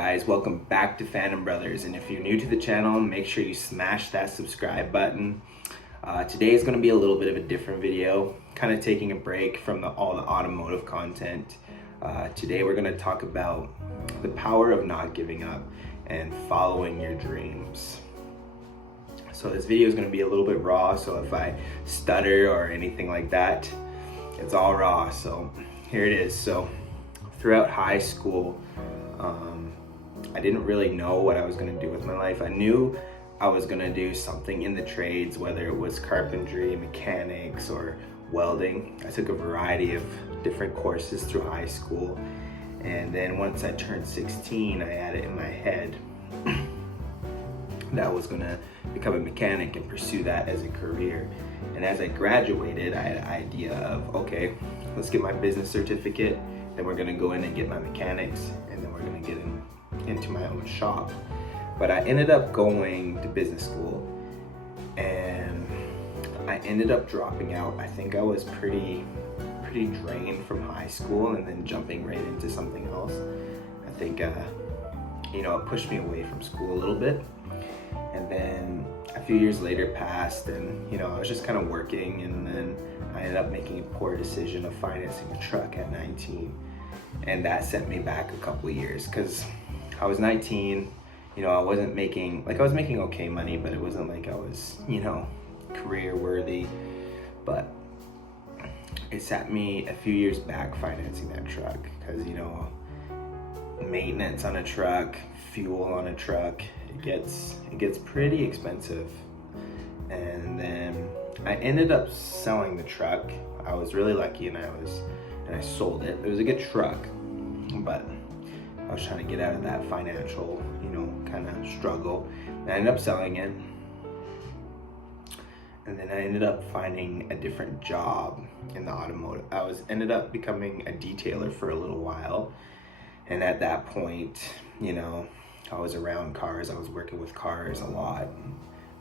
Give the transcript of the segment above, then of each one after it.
guys, welcome back to Phandom Brothers, and if you're new to the channel, make sure you smash that subscribe button. Today is going to be a little bit of a different video, kind of taking a break from all the automotive content. Today we're going to talk about the power of not giving up and following your dreams. So this video is going to be a little bit raw, so if I stutter or anything like that, it's all raw. So here it is. So throughout high school, I didn't really know what I was going to do with my life. I knew I was going to do something in the trades, whether it was carpentry, mechanics, or welding. I took a variety of different courses through high school, and then once I turned 16, I had it in my head that I was going to become a mechanic and pursue that as a career. And as I graduated, I had an idea of, okay, let's get my business certificate, then we're going to go in and get my mechanics, and then we're going to get into my own shop. But I ended up going to business school, and I ended up dropping out. I think I was pretty drained from high school, and then jumping right into something else. I think it pushed me away from school a little bit. And then a few years later passed, and I was just kind of working, and then I ended up making a poor decision of financing a truck at 19, and that sent me back a couple of years because I was 19. I wasn't making, I was making okay money, but it wasn't like I was, career worthy. But it set me a few years back financing that truck because, maintenance on a truck, fuel on a truck, it gets pretty expensive. And then I ended up selling the truck. I was really lucky, and I sold it. It was a good truck, but I was trying to get out of that financial, kind of struggle. And I ended up selling it. And then I ended up finding a different job in the automotive. Ended up becoming a detailer for a little while. And at that point, I was around cars. I was working with cars a lot.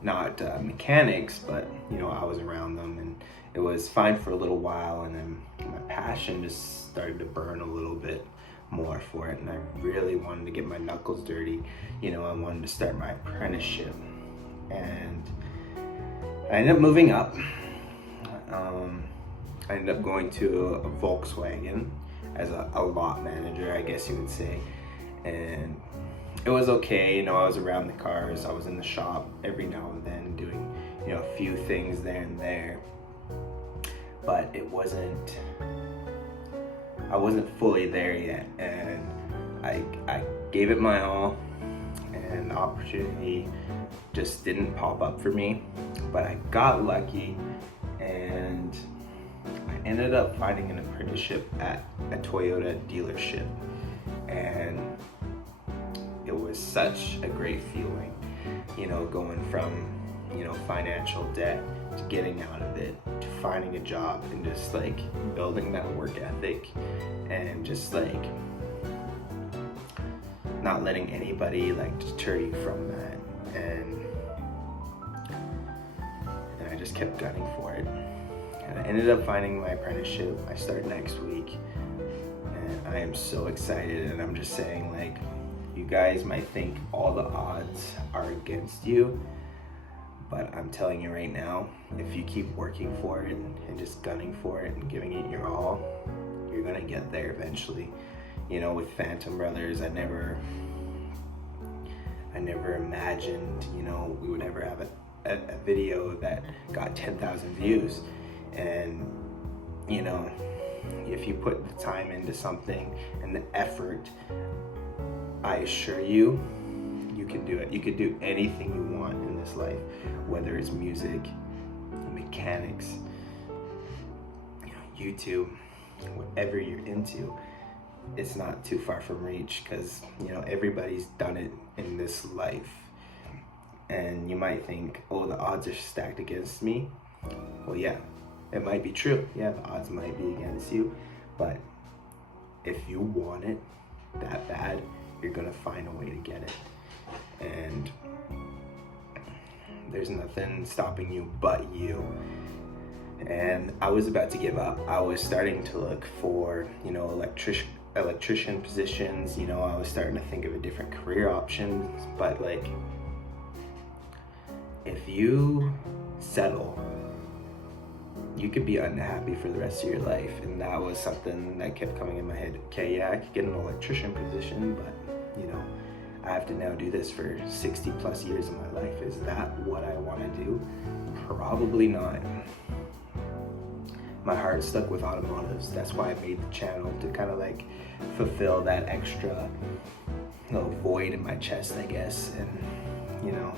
Not mechanics, but, I was around them, and it was fine for a little while. And then my passion just started to burn a little bit more for it, and I really wanted to get my knuckles dirty. I wanted to start my apprenticeship, and I ended up moving up. I ended up going to a Volkswagen as a lot manager, I guess you would say, and it was okay. I was around the cars. I was in the shop every now and then doing, a few things there and there, but I wasn't fully there yet, and I gave it my all, and the opportunity just didn't pop up for me. But I got lucky, and I ended up finding an apprenticeship at a Toyota dealership, and it was such a great feeling, going from, financial debt to getting out of it, to finding a job, and just building that work ethic, and just not letting anybody deter you from that. And I just kept gunning for it, and I ended up finding my apprenticeship. I start next week, and I am so excited. And I'm just saying, you guys might think all the odds are against you, but I'm telling you right now, if you keep working for it and just gunning for it and giving it your all, you're gonna get there eventually. With Phandom Brothers, I never imagined, we would ever have a video that got 10,000 views. And, if you put the time into something and the effort, I assure you, you can do it. You could do anything you want in this life, whether it's music, mechanics, YouTube, whatever you're into. It's not too far from reach, because everybody's done it in this life. And you might think, oh, the odds are stacked against me. Well, yeah, it might be true. Yeah, the odds might be against you, but if you want it that bad, you're gonna find a way to get it. And there's nothing stopping you but you. And I was about to give up. I was starting to look for, electrician positions, you know, I was starting to think of a different career options. But like, if you settle, you could be unhappy for the rest of your life. And that was something that kept coming in my head. Okay, yeah, I could get an electrician position, but you know, I have to now do this for 60 plus years of my life. Is that what I want to do? Probably not. My heart stuck with automotives. That's why I made the channel, to kind of like fulfill that extra little void in my chest, I guess. And you know,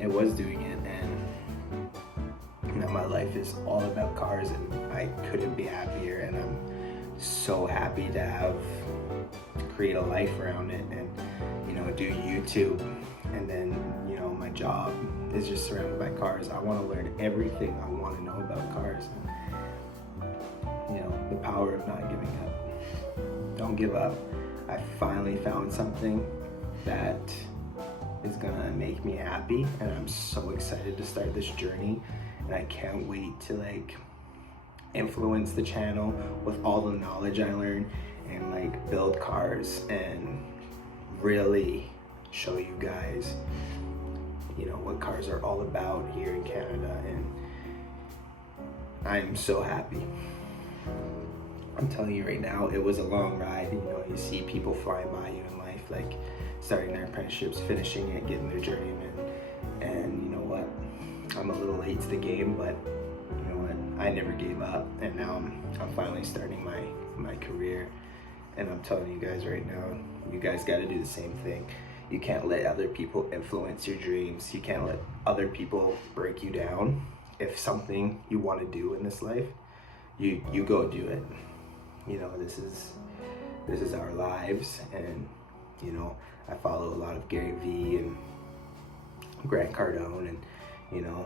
it was doing it, and now my life is all about cars, and I couldn't be happier. And I'm so happy to have create a life around it, and you know, do YouTube, and then you know, my job is just surrounded by cars. I want to learn everything I want to know about cars, and you know, the power of not giving up. Don't give up. I finally found something that is gonna make me happy, and I'm so excited to start this journey, and I can't wait to like influence the channel with all the knowledge I learned, and like build cars and really show you guys, you know, what cars are all about here in Canada. And I am so happy. I'm telling you right now, it was a long ride. You know, you see people flying by you in life, like starting their apprenticeships, finishing it, getting their journeyman, and you know what, I'm a little late to the game, but you know what, I never gave up, and now I'm finally starting my career. And I'm telling you guys right now, you guys got to do the same thing. You can't let other people influence your dreams. You can't let other people break you down. If something you want to do in this life, you go do it. You know, this is our lives, and you know, I follow a lot of Gary Vee and Grant Cardone, and you know,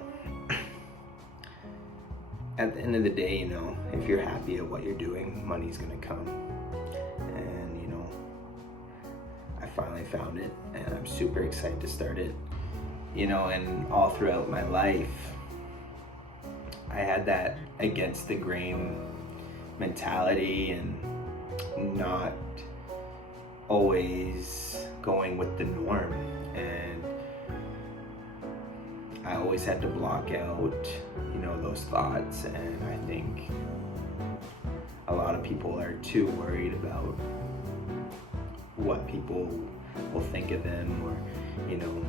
at the end of the day, you know, if you're happy at what you're doing, money's gonna come. And you know, I finally found it, and I'm super excited to start it. You know, and all throughout my life, I had that against the grain mentality, and not always going with the norm, and I always had to block out, you know, those thoughts. And I think a lot of people are too worried about what people will think of them, or you know,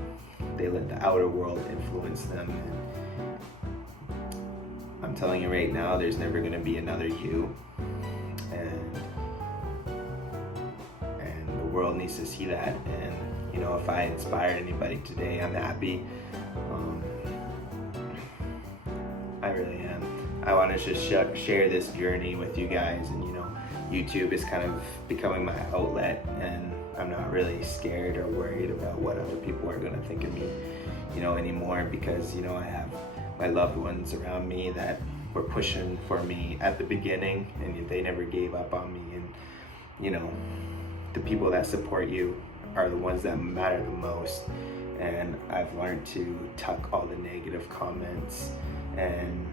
they let the outer world influence them. And I'm telling you right now, there's never going to be another you, and the world needs to see that. And you know, if I inspired anybody today, I'm happy. I really am. I want to just share this journey with you guys, and you know, YouTube is kind of becoming my outlet, and I'm not really scared or worried about what other people are going to think of me, you know, anymore, because you know, I have my loved ones around me that were pushing for me at the beginning, and they never gave up on me. And you know, the people that support you are the ones that matter the most. And I've learned to tuck all the negative comments and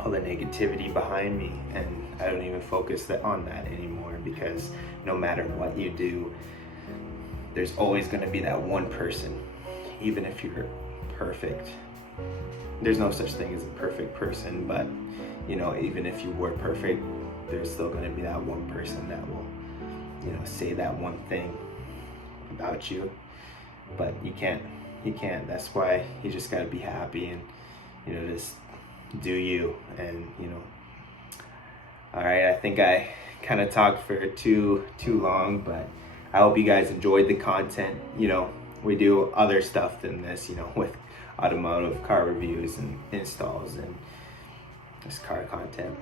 all the negativity behind me, and I don't even focus on that anymore, because no matter what you do, there's always going to be that one person. Even if you're perfect, there's no such thing as a perfect person, but you know, even if you were perfect, there's still going to be that one person that will, you know, say that one thing about you. But you can't. That's why you just got to be happy, and you know, just do you. And you know, all right, I think I kind of talked for too long, but I hope you guys enjoyed the content. You know, we do other stuff than this, you know, with automotive car reviews and installs and just car content.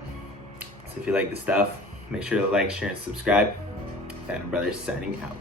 So if you like the stuff, make sure to like, share, and subscribe. Phandom Brothers signing out.